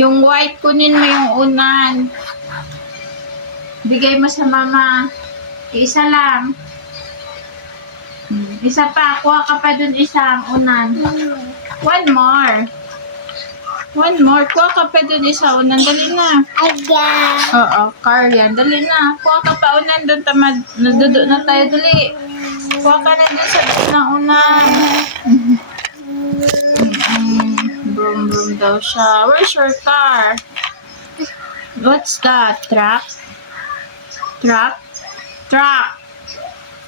Yung white, kunin mo yung unan. Bigay mo sa mama. Isa lang. Isa pa. Kuha ka pa dun isang unan. One more. One more. Kuha ka pa dun isa unan. Dali na. Again. Oo, car yan. Dali na. Kuha ka pa unan dun. Tamad. Nadudo na tayo. Dali. Kuha ka na dun sa ng unan. Broom broom daw siya. Where's your car? What's that? Truck? Truck? Truck!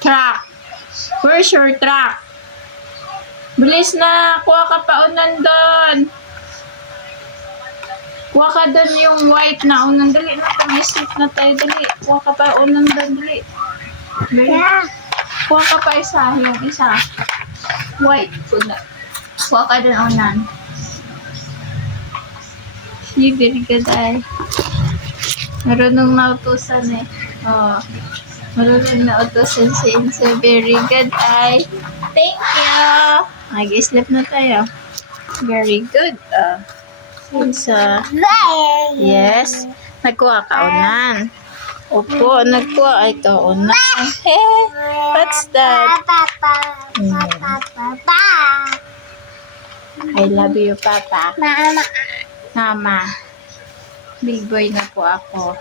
Truck! Where's your truck? Bilis na! Kuha ka pa unan doon! Kuha ka doon yung white na unan. Dali na, pag-isip na tayo. Dali. Kuha ka pa unan doon. Dali. Dali. Kuha ka pa isa. Yung isa. White. Kuha ka doon unan. See, very good ay. Marunong nautusan eh. Oh. Marunong nautusan si Insa. Very good ay. Thank you. Mag-sleep na tayo. Very good. Insa. Yes. Nagkuha ka unan. Opo, nagkuha. Ito unan. Hey, what's that? I love you, Papa. Mama. Mama. Big boy na po ako.